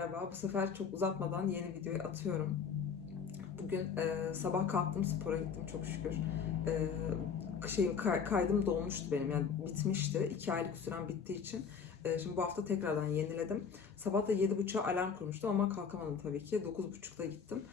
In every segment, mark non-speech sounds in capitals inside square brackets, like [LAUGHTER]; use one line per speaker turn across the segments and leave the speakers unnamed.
Merhaba. Bu sefer çok uzatmadan yeni videoyu atıyorum. Bugün e, sabah kalktım spora gittim çok şükür. E, şeyim kay- kaydım dolmuştu benim yani bitmişti. İki aylık süren bittiği için. E, şimdi bu hafta tekrardan yeniledim. Sabah da 7.30'a alarm kurmuştum ama kalkamadım tabii ki. 9.30'da gittim.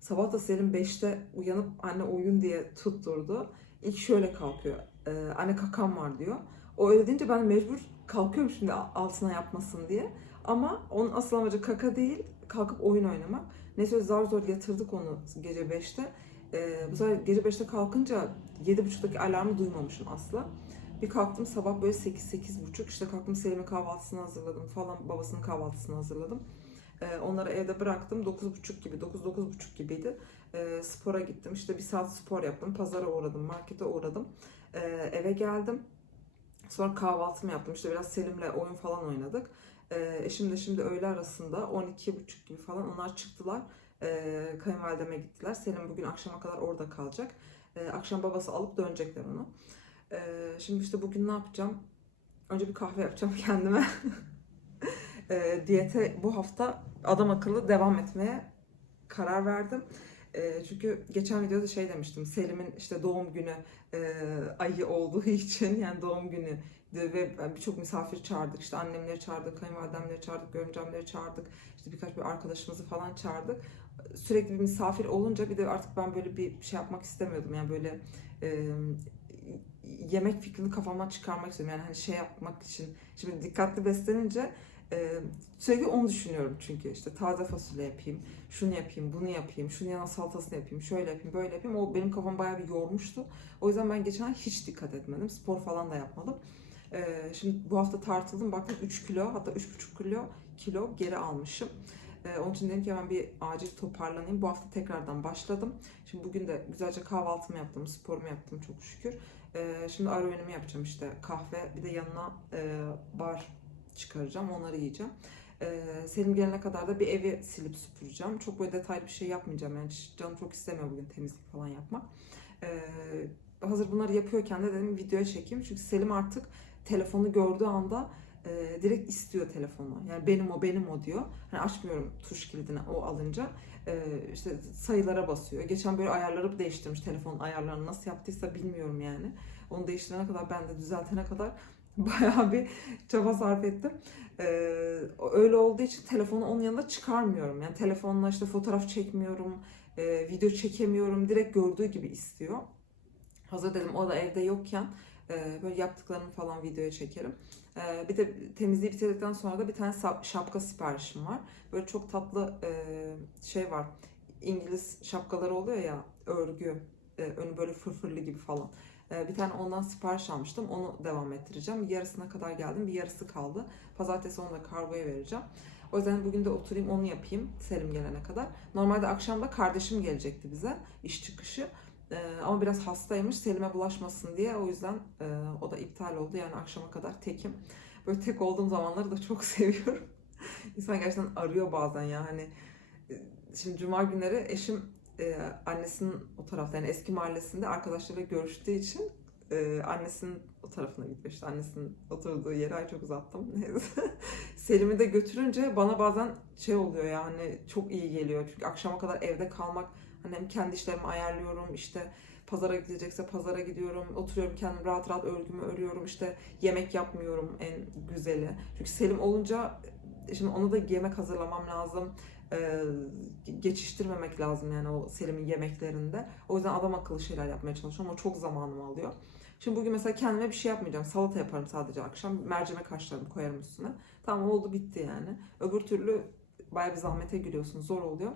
Sabah da Selim 5'te uyanıp anne oyun diye tutturdu. İlk şöyle kalkıyor. E, anne kakam var diyor. O öyle deyince ben mecbur kalkıyorum şimdi altına yapmasın diye. Ama onun asıl amacı kaka değil, kalkıp oyun oynamak. Neyse zar zor yatırdık onu gece 5'te. Ee, bu sefer gece 5'te kalkınca 7.30'daki alarmı duymamışım asla. Bir kalktım sabah böyle 8-8.30 işte kalktım Selim'in kahvaltısını hazırladım falan babasının kahvaltısını hazırladım. Ee, onları evde bıraktım 9.30 gibi 9-9.30 gibiydi. Ee, spora gittim işte bir saat spor yaptım pazara uğradım markete uğradım. Ee, eve geldim. Sonra kahvaltımı yaptım işte biraz Selim'le oyun falan oynadık. Ee, eşim de şimdi öğle arasında 12.30 gibi falan onlar çıktılar. Ee, kayınvalideme gittiler. Selim bugün akşama kadar orada kalacak. Ee, akşam babası alıp dönecekler onu. Ee, şimdi işte bugün ne yapacağım? Önce bir kahve yapacağım [LAUGHS] kendime. Ee, diyete bu hafta adam akıllı devam etmeye karar verdim. Ee, çünkü geçen videoda şey demiştim. Selim'in işte doğum günü e, ayı olduğu [LAUGHS] için yani doğum günü ve birçok misafir çağırdık. İşte annemleri çağırdık, kayınvalidemleri çağırdık, görümcemleri çağırdık. İşte birkaç bir arkadaşımızı falan çağırdık. Sürekli bir misafir olunca bir de artık ben böyle bir şey yapmak istemiyordum. Yani böyle e, yemek fikrini kafamdan çıkarmak istiyorum. Yani hani şey yapmak için. Şimdi dikkatli beslenince e, sürekli onu düşünüyorum çünkü işte taze fasulye yapayım, şunu yapayım, bunu yapayım, şunun yanına salatasını yapayım, şöyle yapayım, böyle yapayım. O benim kafamı bayağı bir yormuştu. O yüzden ben geçen hiç dikkat etmedim. Spor falan da yapmadım. Ee, şimdi bu hafta tartıldım. Baktım 3 kilo hatta 3,5 kilo kilo geri almışım. Ee, onun için dedim ki hemen bir acil toparlanayım. Bu hafta tekrardan başladım. Şimdi bugün de güzelce kahvaltımı yaptım, sporumu yaptım çok şükür. Ee, şimdi ara yapacağım işte kahve bir de yanına e, bar çıkaracağım onları yiyeceğim. Selim gelene kadar da bir evi silip süpüreceğim. Çok böyle detaylı bir şey yapmayacağım yani canım çok istemiyor bugün temizlik falan yapmak. Hazır bunları yapıyorken de dedim videoya çekeyim. Çünkü Selim artık telefonu gördüğü anda e, direkt istiyor telefonu. Yani benim o benim o diyor. Hani açmıyorum tuş kilidini o alınca. E, işte sayılara basıyor. Geçen böyle ayarları değiştirmiş telefonun ayarlarını nasıl yaptıysa bilmiyorum yani. Onu değiştirene kadar ben de düzeltene kadar [LAUGHS] bayağı bir çaba sarf ettim. E, öyle olduğu için telefonu onun yanında çıkarmıyorum. Yani telefonla işte fotoğraf çekmiyorum, e, video çekemiyorum. Direkt gördüğü gibi istiyor. Hazır dedim o da evde yokken böyle yaptıklarımı falan videoya çekerim. E, bir de temizliği bitirdikten sonra da bir tane şapka siparişim var. Böyle çok tatlı e, şey var. İngiliz şapkaları oluyor ya örgü. e, önü böyle fırfırlı gibi falan. E, bir tane ondan sipariş almıştım. Onu devam ettireceğim. Yarısına kadar geldim. Bir yarısı kaldı. Pazartesi onu da kargoya vereceğim. O yüzden bugün de oturayım onu yapayım Selim gelene kadar. Normalde akşam da kardeşim gelecekti bize iş çıkışı. Ee, ama biraz hastaymış Selim'e bulaşmasın diye o yüzden e, o da iptal oldu yani akşama kadar tekim. Böyle tek olduğum zamanları da çok [LAUGHS] seviyorum. İnsan gerçekten arıyor bazen ya hani e, şimdi cuma günleri eşim e, annesinin o tarafta yani eski mahallesinde arkadaşlarıyla görüştüğü için e, annesinin o tarafına gidiyor işte annesinin oturduğu yere ay çok uzattım. [LAUGHS] Selim'i de götürünce bana bazen şey oluyor yani çok iyi geliyor çünkü akşama kadar evde kalmak Hani hem kendi işlerimi ayarlıyorum işte pazara gidecekse pazara gidiyorum. Oturuyorum kendim rahat rahat örgümü örüyorum. işte yemek yapmıyorum en güzeli. Çünkü Selim olunca şimdi ona da yemek hazırlamam lazım. Ee, geçiştirmemek lazım yani o Selim'in yemeklerinde. O yüzden adam akıllı şeyler yapmaya çalışıyorum. O çok zamanımı alıyor. Şimdi bugün mesela kendime bir şey yapmayacağım. Salata yaparım sadece akşam. Mercimek haşlarım koyarım üstüne. Tamam oldu bitti yani. Öbür türlü baya bir zahmete giriyorsun. Zor oluyor.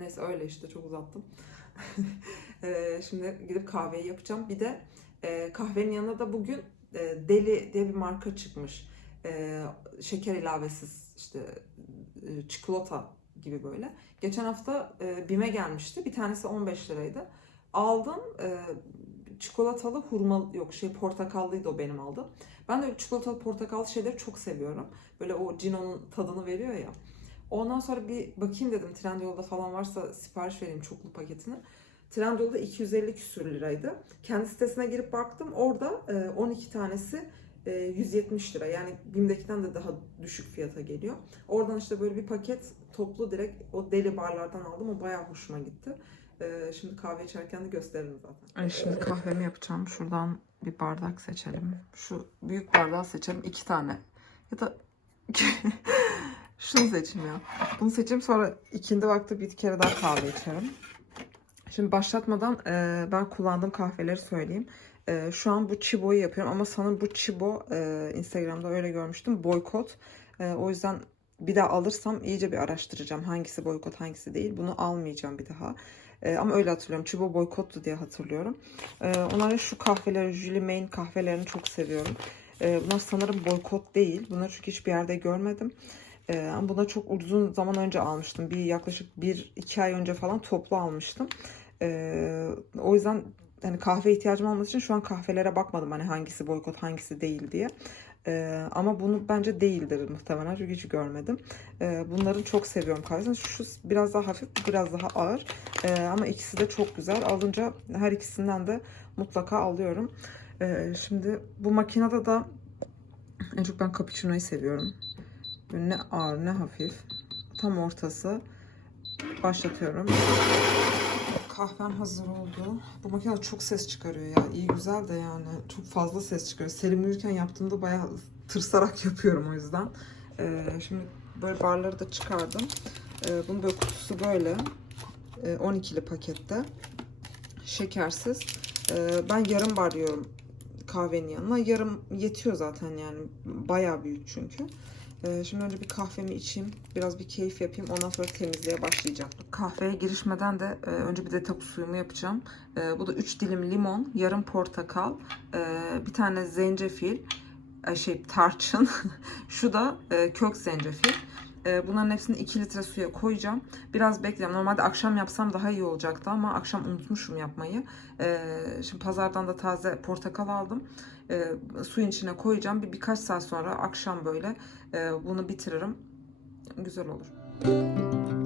Neyse öyle işte çok uzattım. [LAUGHS] Ee, Şimdi gidip kahveyi yapacağım. Bir de e, kahvenin yanında da bugün e, Deli diye bir marka çıkmış. E, şeker ilavesiz işte e, çikolata gibi böyle. Geçen hafta e, BİM'e gelmişti. Bir tanesi 15 liraydı. Aldım. E, çikolatalı hurmalı yok şey portakallıydı o benim aldığım. Ben de çikolatalı portakallı şeyleri çok seviyorum. Böyle o Cino'nun tadını veriyor ya. Ondan sonra bir bakayım dedim Trendyol'da falan varsa sipariş vereyim çoklu paketini. Trendyol'da 250 küsür liraydı. Kendi sitesine girip baktım. Orada e, 12 tanesi e, 170 lira. Yani BİM'dekinden de daha düşük fiyata geliyor. Oradan işte böyle bir paket toplu direkt o deli barlardan aldım. O bayağı hoşuma gitti. E, şimdi kahve içerken de gösteririm zaten. Ay şimdi kahvemi yapacağım. Şuradan bir bardak seçelim. Şu büyük bardağı seçelim. iki tane. Ya da [LAUGHS] şunu seçeyim ya. Bunu seçeyim sonra ikindi vakti bir kere daha kahve içerim. Şimdi başlatmadan e, ben kullandığım kahveleri söyleyeyim. E, şu an bu Chibo'yu yapıyorum ama sanırım bu Chibo e, Instagram'da öyle görmüştüm. Boykot. E, o yüzden bir daha alırsam iyice bir araştıracağım. Hangisi boykot hangisi değil. Bunu almayacağım bir daha. E, ama öyle hatırlıyorum. Chibo boykottu diye hatırlıyorum. E, onların şu kahveleri, Julie Main kahvelerini çok seviyorum. E, bunlar sanırım boykot değil. Bunları çünkü hiçbir yerde görmedim. E, buna çok uzun zaman önce almıştım. Bir yaklaşık bir iki ay önce falan toplu almıştım. E, o yüzden hani kahve ihtiyacım olmadığı için şu an kahvelere bakmadım hani hangisi boykot hangisi değil diye. E, ama bunu bence değildir muhtemelen çünkü hiç görmedim. E, bunların çok seviyorum kahvesini. Şu biraz daha hafif, biraz daha ağır. E, ama ikisi de çok güzel. Alınca her ikisinden de mutlaka alıyorum. E, şimdi bu makinede de en çok ben cappuccino'yu seviyorum. Ne ağır ne hafif. Tam ortası. Başlatıyorum. Kahvem hazır oldu. Bu makine çok ses çıkarıyor ya. İyi güzel de yani. Çok fazla ses çıkarıyor. Selim uyurken yaptığımda bayağı tırsarak [LAUGHS] yapıyorum o yüzden. Ee, şimdi böyle barları da çıkardım. Ee, bunun böyle kutusu böyle. Ee, 12'li pakette. Şekersiz. Ee, ben yarım bar diyorum kahvenin yanına. Yarım yetiyor zaten yani. Bayağı büyük çünkü. Ee, Şimdi önce bir kahvemi içeyim. Biraz bir keyif yapayım. Ondan sonra temizliğe başlayacağım. Kahveye girişmeden de e, önce bir detoks suyumu yapacağım. E, Bu da 3 dilim limon, yarım portakal, e, bir tane zencefil, e, şey tarçın. [LAUGHS] Şu da kök zencefil. Bunların hepsini 2 litre suya koyacağım. Biraz bekleyeceğim. Normalde akşam yapsam daha iyi olacaktı ama akşam unutmuşum yapmayı. Şimdi pazardan da taze portakal aldım. E, Suyun içine koyacağım. Bir birkaç saat sonra akşam böyle e, bunu bitiririm. Güzel olur. temizlik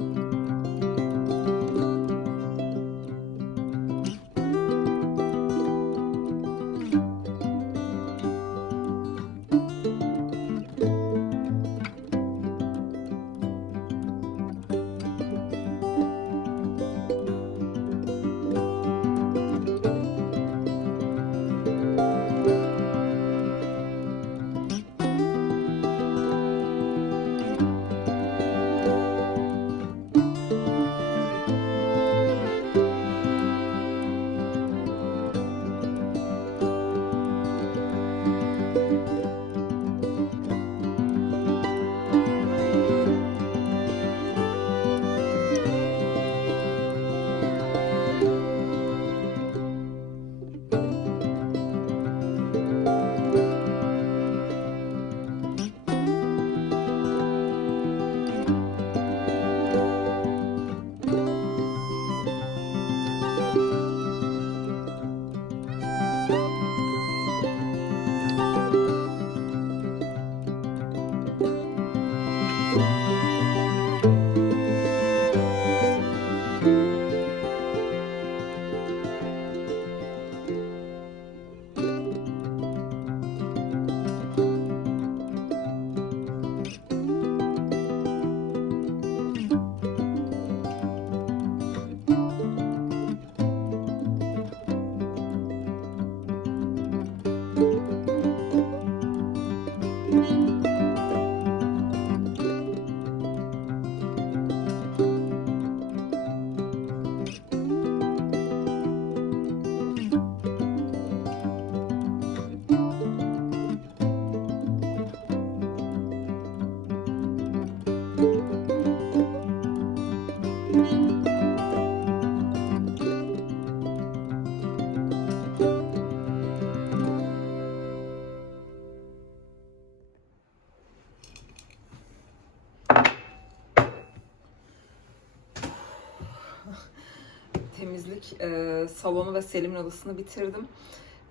salonu ve Selim'in odasını bitirdim.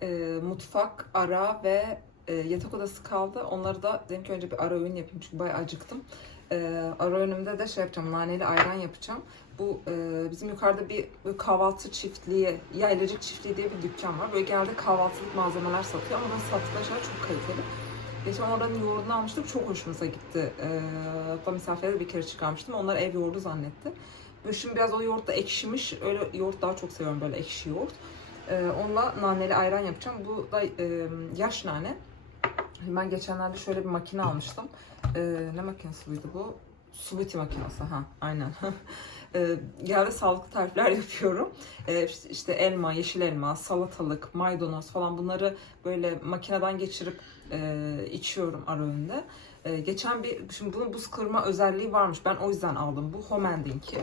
E, mutfak, ara ve e, yatak odası kaldı. Onları da dedim ki önce bir ara öğün yapayım çünkü bayağı acıktım. Ee, ara önümde de şey yapacağım, naneli ayran yapacağım. Bu e, bizim yukarıda bir böyle kahvaltı çiftliği, yaylacık çiftliği diye bir dükkan var. Böyle genelde kahvaltılık malzemeler satıyor ama sattıkları şeyler çok kaliteli. Geçen oranın yoğurdunu almıştık, çok hoşumuza gitti. Ee, hatta misafirlere bir kere çıkarmıştım, onlar ev yoğurdu zannetti. Şimdi biraz o yoğurt da ekşimiş, öyle yoğurt daha çok seviyorum böyle ekşi yoğurt. Ee, onunla naneli ayran yapacağım. Bu da e, yaş nane. Ben geçenlerde şöyle bir makine almıştım. Ee, ne makinesi buydu bu? Smoothie makinesi ha aynen. [LAUGHS] genelde sağlıklı tarifler [LAUGHS] yapıyorum. İşte- işte elma, yeşil elma, salatalık, maydanoz falan bunları böyle makineden geçirip e, içiyorum ara öğünde. Ee, geçen bir, şimdi bunun buz kırma özelliği varmış. Ben o yüzden aldım. Bu Homend'inki.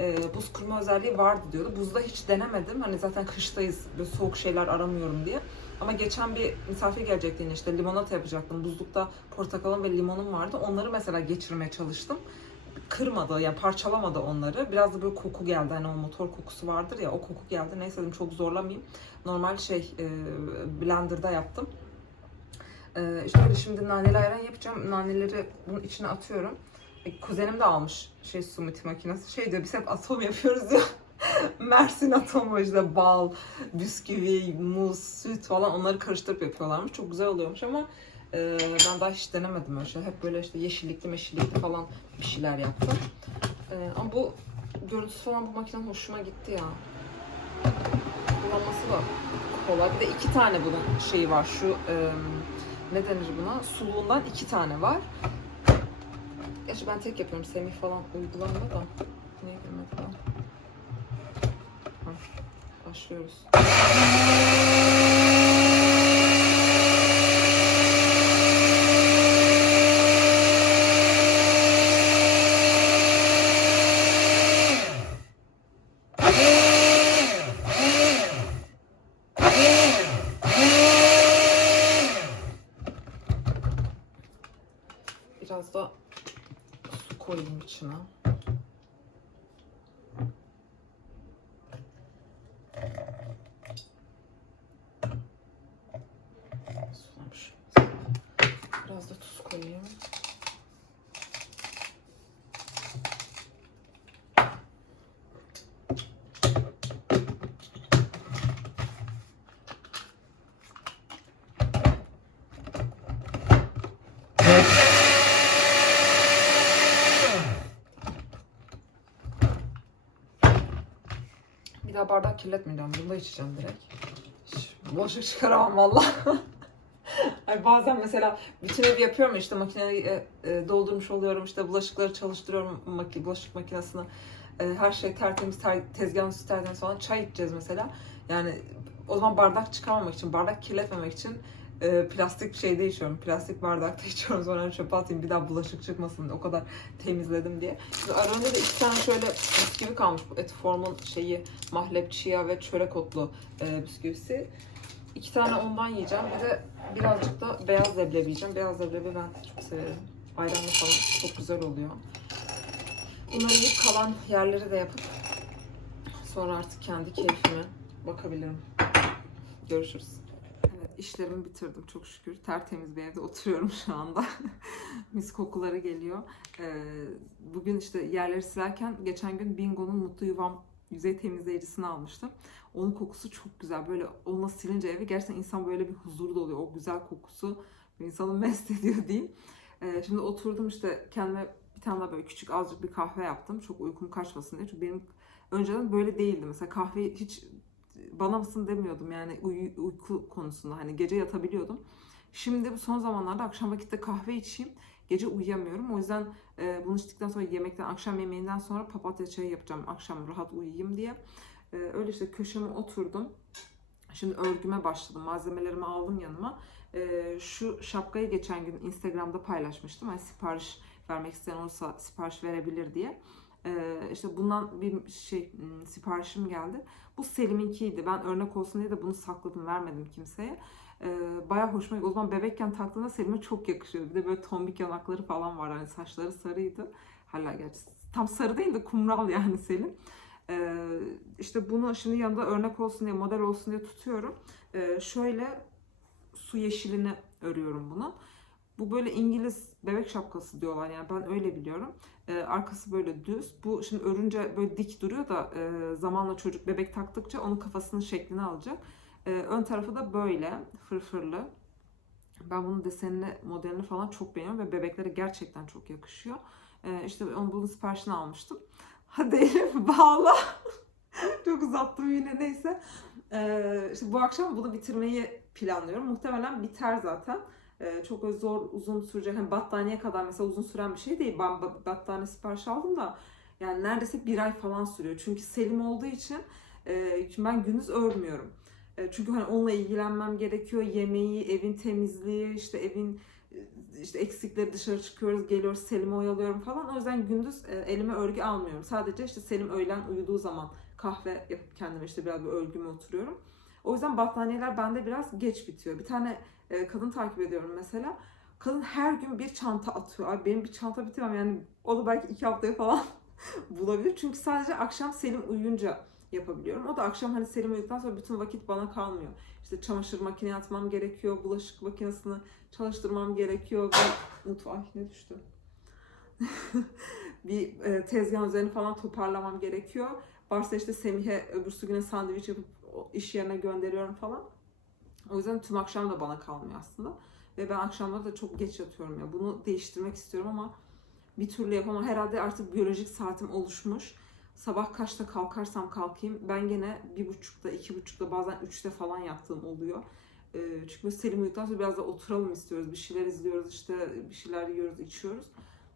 Ee, buz kırma özelliği vardı diyordu. Buzda hiç denemedim. Hani zaten kıştayız. Böyle soğuk şeyler aramıyorum diye. Ama geçen bir misafir gelecekti yine işte limonata yapacaktım. Buzlukta portakalım ve limonum vardı. Onları mesela geçirmeye çalıştım. Kırmadı yani parçalamadı onları. Biraz da böyle koku geldi. Hani o motor kokusu vardır ya o koku geldi. Neyse dedim çok zorlamayayım. Normal şey e, blenderda yaptım. E, işte şimdi naneli ayran yapacağım. Naneleri bunun içine atıyorum. E, kuzenim de almış şey smoothie makinesi. Şey diyor biz hep atom yapıyoruz diyor. [LAUGHS] Mersin atomu işte bal, bisküvi, muz, süt falan onları karıştırıp yapıyorlarmış. Çok güzel oluyormuş ama e, ben daha hiç denemedim öyle şey. Hep böyle işte yeşillikli meşillikli falan bir şeyler yaptım. E, ama bu görüntüsü falan bu makinenin hoşuma gitti ya. Kullanması da kolay. Bir de iki tane bunun şeyi var. Şu e, ne denir buna? Suluğundan iki tane var. Gerçi ben tek yapıyorum. Semih falan uygulamıyor da. Niye girmedi falan. Başlıyoruz. Da su koyayım içine. Sulamış. Biraz da tuz koyayım. Bir daha bardak kirletmeyeceğim. Bunda içeceğim direkt. Hiç bulaşık çıkaramam valla. [LAUGHS] Ay bazen mesela bütün evi yapıyorum ya, işte makineyi e, e, doldurmuş oluyorum işte bulaşıkları çalıştırıyorum maki, bulaşık makinesine E, her şey tertemiz ter, tezgahın üstü tertemiz çay içeceğiz mesela yani o zaman bardak çıkarmamak için bardak kirletmemek için e, plastik şeyde içiyorum plastik bardakta [LAUGHS] içiyorum sonra çöpe atayım bir daha bulaşık çıkmasın o kadar temizledim diye. Şimdi aralarında da iki tane şöyle bisküvi kalmış bu Etiform'un şeyi mahlep chia ve çörek otlu e, bisküvisi. İki tane ondan yiyeceğim. Bir de birazcık da beyaz leblebi yiyeceğim. Beyaz leblebi ben çok severim. Ayranlı falan çok güzel oluyor. Bunları yiyip kalan yerleri de yapıp sonra artık kendi keyfime bakabilirim. Görüşürüz. Evet işlerimi bitirdim çok şükür. Tertemiz bir evde oturuyorum şu anda. [LAUGHS] Mis kokuları geliyor. Ee, bugün işte yerleri silerken geçen gün Bingo'nun Mutlu Yuvam yüzey temizleyicisini almıştım. Onun kokusu çok güzel. Böyle onunla silince evi gerçekten insan böyle bir huzur doluyor. O güzel kokusu insanı [LAUGHS] mest ediyor diyeyim. Ee, şimdi oturdum işte kendime bir tane daha böyle küçük azıcık bir kahve yaptım. Çok uykum kaçmasın diye. Çünkü benim önceden böyle değildi. Mesela kahve hiç bana mısın demiyordum yani uy- uyku konusunda hani gece yatabiliyordum. Şimdi bu son zamanlarda akşam vakitte kahve içeyim. Gece uyuyamıyorum. O yüzden e, bunu içtikten sonra yemekten, akşam yemeğinden sonra papatya çayı yapacağım. Akşam rahat uyuyayım diye. E, öyle işte köşeme oturdum. Şimdi örgüme başladım. Malzemelerimi aldım yanıma. E, şu şapkayı geçen gün Instagram'da paylaşmıştım. Hani sipariş vermek isteyen olursa sipariş verebilir diye. E, işte bundan bir şey m, siparişim geldi. Bu Selim'inkiydi. Ben örnek olsun diye de bunu sakladım, vermedim kimseye. E, bayağı hoşuma. O zaman bebekken taktığında Selim'e çok yakışıyordu. Bir de böyle tombik yanakları falan var. Hani saçları sarıydı. Hala gerçi tam sarı değil de kumral yani Selim. Ee, işte bunu şimdi yanında örnek olsun diye, model olsun diye tutuyorum. Ee, şöyle su yeşilini örüyorum bunu. Bu böyle İngiliz bebek şapkası diyorlar yani ben öyle biliyorum. Ee, arkası böyle düz. Bu şimdi örünce böyle dik duruyor da e, zamanla çocuk bebek taktıkça onun kafasının şeklini alacak. Ee, ön tarafı da böyle fırfırlı. Ben bunun desenini, modelini falan çok beğeniyorum ve bebeklere gerçekten çok yakışıyor. Ee, işte onu bunun siparişini almıştım. [LAUGHS] Hadi Elif bağla. [LAUGHS] çok uzattım yine neyse. Ee, işte bu akşam bunu bitirmeyi planlıyorum. Muhtemelen biter zaten. Ee, çok zor uzun sürecek. Hani battaniye kadar mesela uzun süren bir şey değil. Ben ba- battaniye sipariş aldım da yani neredeyse bir ay falan sürüyor. Çünkü Selim olduğu için e, çünkü ben gündüz örmüyorum. E, çünkü hani onunla ilgilenmem gerekiyor. Yemeği, evin temizliği, işte evin e, işte eksikleri dışarı çıkıyoruz, geliyoruz Selim'i oyalıyorum falan. O yüzden gündüz e, elime örgü almıyorum. Sadece işte Selim öğlen uyuduğu zaman kahve yapıp kendime işte biraz bir örgüme oturuyorum. O yüzden battaniyeler bende biraz geç bitiyor. Bir tane e, kadın takip ediyorum mesela. Kadın her gün bir çanta atıyor. Abi benim bir çanta bitirmem yani o da belki iki haftaya falan [LAUGHS] bulabilir. Çünkü sadece akşam Selim uyuyunca yapabiliyorum. O da akşam hani Selim uyuduktan sonra bütün vakit bana kalmıyor. İşte çamaşır makineye atmam gerekiyor, bulaşık makinesini çalıştırmam gerekiyor. Bir mutfağa ne düştü? [LAUGHS] bir e, tezgahın üzerini falan toparlamam gerekiyor. Varsa işte Semih'e öbürsü güne sandviç yapıp iş yerine gönderiyorum falan. O yüzden tüm akşam da bana kalmıyor aslında. Ve ben akşamları da çok geç yatıyorum ya. Bunu değiştirmek istiyorum ama bir türlü yapamam. Herhalde artık biyolojik saatim oluşmuş. Sabah kaçta kalkarsam kalkayım. Ben gene bir buçukta, iki buçukta bazen üçte falan yattığım oluyor. Ee, çünkü Selim uyuduktan sonra biraz da oturalım istiyoruz. Bir şeyler izliyoruz işte bir şeyler yiyoruz, içiyoruz.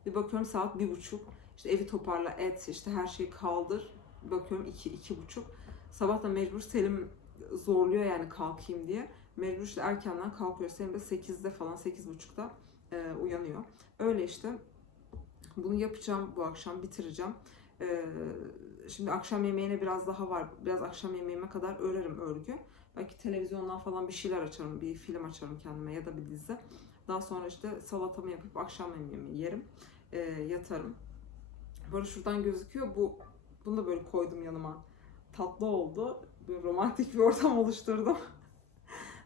Bir bakıyorum saat bir buçuk. İşte evi toparla, et, işte her şeyi kaldır. Bakıyorum iki, iki buçuk. Sabah da mecbur Selim zorluyor yani kalkayım diye. Mecbur işte erkenden kalkıyor. Selim de 8'de falan, 8.30'da e, uyanıyor. Öyle işte. Bunu yapacağım bu akşam, bitireceğim. E, şimdi akşam yemeğine biraz daha var. Biraz akşam yemeğime kadar örerim örgü. Belki televizyondan falan bir şeyler açarım, bir film açarım kendime ya da bir dizi. Daha sonra işte salatamı yapıp akşam yemeğimi yerim, e, yatarım. Böyle şuradan gözüküyor. Bu bunu da böyle koydum yanıma. Tatlı oldu. Böyle romantik bir ortam [LAUGHS] oluşturdum.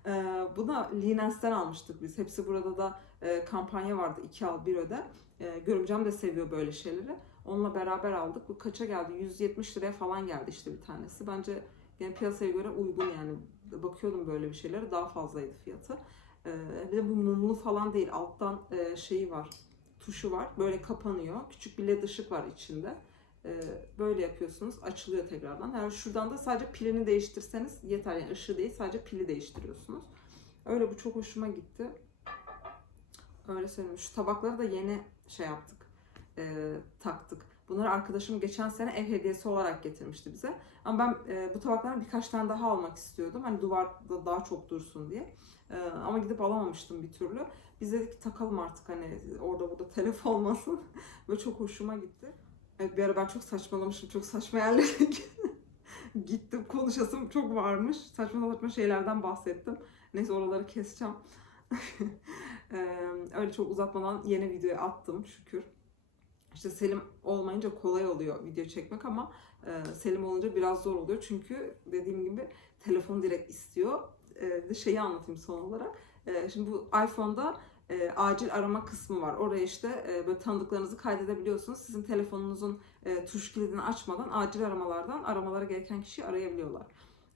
Ee, Buna Linens'ten almıştık biz. Hepsi burada da e, kampanya vardı. 2 al 1 öde. E, Görümcem de seviyor böyle şeyleri. Onunla beraber aldık. Bu kaça geldi? 170 liraya falan geldi işte bir tanesi. Bence yani piyasaya göre uygun yani. Bakıyordum böyle bir şeylere. Daha fazlaydı fiyatı. E, Bir de bu mumlu falan değil. Alttan e, şeyi var. Tuşu var. Böyle kapanıyor. Küçük bir led ışık var içinde. E, Böyle yapıyorsunuz. Açılıyor tekrardan. Yani şuradan da sadece pilini değiştirseniz yeter. Yani ışığı değil sadece pili değiştiriyorsunuz. Öyle bu çok hoşuma gitti. Öyle söyleyeyim. Şu tabakları da yeni şey yaptık. e, taktık. Bunları arkadaşım geçen sene ev hediyesi olarak getirmişti bize. Ama ben e, bu tabaklardan birkaç tane daha almak istiyordum. Hani duvarda daha çok dursun diye. E, ama gidip alamamıştım bir türlü. Biz dedik takalım artık hani orada burada telef [LAUGHS] olmasın. Ve çok hoşuma gitti. Evet bir ara ben çok saçmalamışım. Çok saçma yerlere [LAUGHS] gittim. Konuşasım çok varmış. Saçma saçma şeylerden bahsettim. Neyse oraları keseceğim. [LAUGHS] Öyle çok uzatmadan yeni videoyu attım şükür. İşte Selim olmayınca kolay oluyor video çekmek ama e, Selim olunca biraz zor oluyor. Çünkü dediğim gibi telefon direkt istiyor. E, şeyi anlatayım son olarak. E, şimdi bu iPhone'da e, acil arama kısmı var. Oraya işte e, böyle tanıdıklarınızı kaydedebiliyorsunuz. Sizin telefonunuzun e, tuş kilidini açmadan acil aramalardan aramalara gereken kişiyi arayabiliyorlar.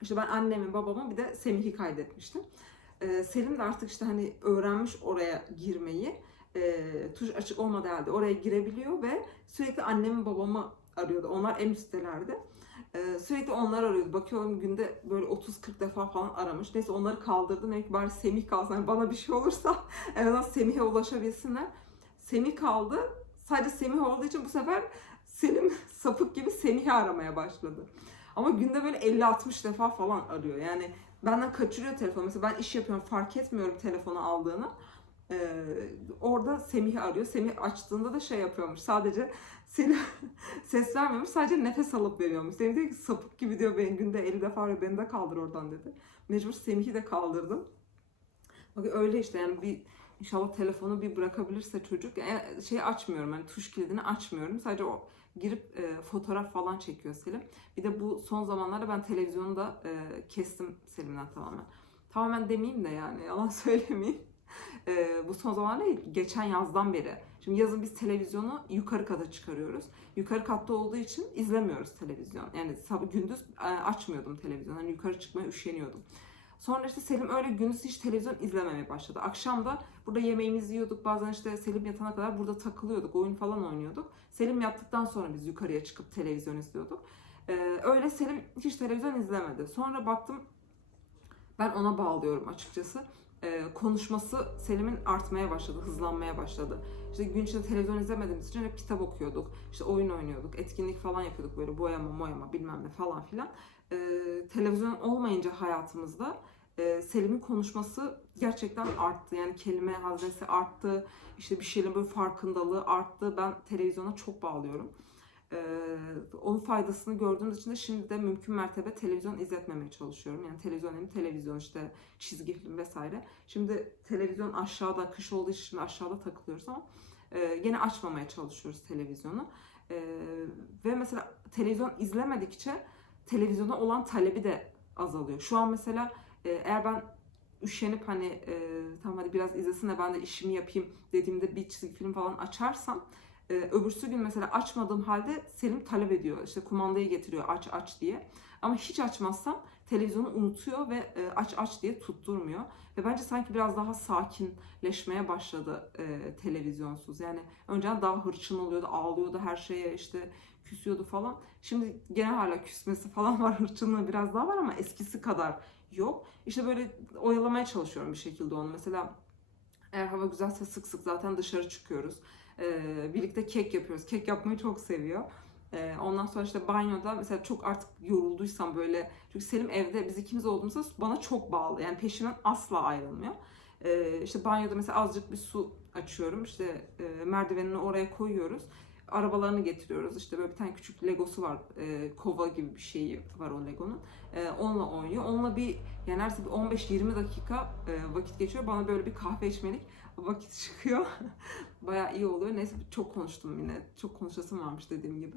İşte ben annemi, babamı bir de Semih'i kaydetmiştim. E, Selim de artık işte hani öğrenmiş oraya girmeyi. E, tuş açık olmadığı halde oraya girebiliyor ve sürekli annemi babamı arıyordu. Onlar en üstelerde. E, sürekli onlar arıyordu. Bakıyorum günde böyle 30-40 defa falan aramış. Neyse onları kaldırdım. Ki bari Semih kalsın. Hani bana bir şey olursa [LAUGHS] en azından Semih'e ulaşabilsinler. Semih kaldı. Sadece Semih olduğu için bu sefer Selim [LAUGHS] sapık gibi Semih'i aramaya başladı. Ama günde böyle 50-60 defa falan arıyor. Yani benden kaçırıyor telefonu. Mesela ben iş yapıyorum fark etmiyorum telefonu aldığını. Ee, orada Semih'i arıyor. Semih açtığında da şey yapıyormuş. Sadece seni [LAUGHS] ses vermiyormuş. Sadece nefes alıp veriyormuş. Semih diyor ki sapık gibi diyor beni günde 50 defa arıyor. Beni de kaldır oradan dedi. Mecbur Semih'i de kaldırdım. Bak öyle işte yani bir inşallah telefonu bir bırakabilirse çocuk. Yani şey açmıyorum hani tuş kilidini açmıyorum. Sadece o girip e, fotoğraf falan çekiyor Selim. Bir de bu son zamanlarda ben televizyonu da e, kestim Selim'den tamamen. Tamamen demeyeyim de yani yalan [LAUGHS] söylemeyeyim. Ee, bu son zamanlarda geçen yazdan beri. Şimdi yazın biz televizyonu yukarı kata çıkarıyoruz. Yukarı katta olduğu için izlemiyoruz televizyon. Yani sabah gündüz e, açmıyordum televizyon. Hani yukarı çıkmaya üşeniyordum. Sonra işte Selim öyle gündüz hiç televizyon izlememeye başladı. Akşam da burada yemeğimizi yiyorduk. Bazen işte Selim yatana kadar burada takılıyorduk. Oyun falan oynuyorduk. Selim yattıktan sonra biz yukarıya çıkıp televizyon izliyorduk. Ee, öyle Selim hiç televizyon izlemedi. Sonra baktım ben ona bağlıyorum açıkçası. Ee, konuşması Selim'in artmaya başladı, hızlanmaya başladı. İşte gün içinde televizyon izlemediğimiz için hep kitap okuyorduk, işte oyun oynuyorduk, etkinlik falan yapıyorduk böyle boyama moyama bilmem ne falan filan. Ee, televizyon olmayınca hayatımızda e, Selim'in konuşması gerçekten arttı. Yani kelime haznesi arttı, işte bir şeylerin böyle farkındalığı arttı. Ben televizyona çok bağlıyorum. Onun faydasını gördüğümüz için de şimdi de mümkün mertebe televizyon izletmemeye çalışıyorum. Yani televizyon hem televizyon işte çizgi film vesaire. Şimdi televizyon aşağıda, kış olduğu için aşağıda takılıyoruz ama e, gene açmamaya çalışıyoruz televizyonu. E, ve mesela televizyon izlemedikçe televizyona olan talebi de azalıyor. Şu an mesela e, eğer ben üşenip hani e, tamam hadi biraz izlesin de ben de işimi yapayım dediğimde bir çizgi film falan açarsam ee, öbürsü gün mesela açmadığım halde Selim talep ediyor. İşte kumandayı getiriyor aç aç diye. Ama hiç açmazsam televizyonu unutuyor ve e, aç aç diye tutturmuyor. Ve bence sanki biraz daha sakinleşmeye başladı e, televizyonsuz. Yani önceden daha hırçın oluyordu, ağlıyordu her şeye işte küsüyordu falan. Şimdi gene hala küsmesi falan [LAUGHS] var, hırçınlığı biraz daha var ama eskisi kadar yok. İşte böyle oyalamaya çalışıyorum bir şekilde onu. Mesela eğer hava güzelse sık sık zaten dışarı çıkıyoruz. Ee, birlikte kek yapıyoruz. Kek yapmayı çok seviyor. Ee, ondan sonra işte banyoda mesela çok artık yorulduysam böyle çünkü Selim evde biz ikimiz olduğumuzda bana çok bağlı. Yani peşimden asla ayrılmıyor. Ee, işte banyoda mesela azıcık bir su açıyorum. İşte e, merdivenini oraya koyuyoruz. Arabalarını getiriyoruz. İşte böyle bir tane küçük legosu var. E, kova gibi bir şeyi var o legonun. E, onunla oynuyor. Onunla bir yani her bir 15-20 dakika e, vakit geçiyor. Bana böyle bir kahve içmelik vakit [LAUGHS] çıkıyor. Bayağı iyi oluyor. Neyse çok konuştum yine. Çok konuşasım varmış dediğim gibi.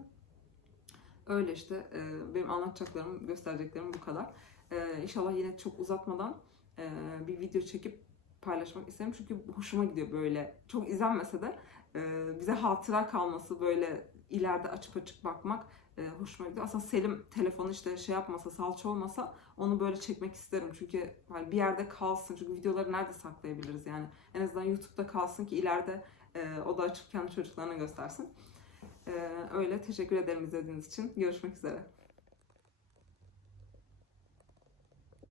Öyle işte e, benim anlatacaklarım, göstereceklerim bu kadar. E, inşallah yine çok uzatmadan e, bir video çekip paylaşmak isterim. Çünkü hoşuma gidiyor böyle. Çok izlenmese de bize hatıra kalması böyle ileride açıp açıp bakmak e, hoşuma gidiyor. Aslında Selim telefonu işte şey yapmasa, salça olmasa onu böyle çekmek isterim. Çünkü hani bir yerde kalsın. Çünkü videoları nerede saklayabiliriz yani. En azından YouTube'da kalsın ki ileride e, o da açıp kendi çocuklarına göstersin. E, öyle teşekkür ederim izlediğiniz için. Görüşmek üzere.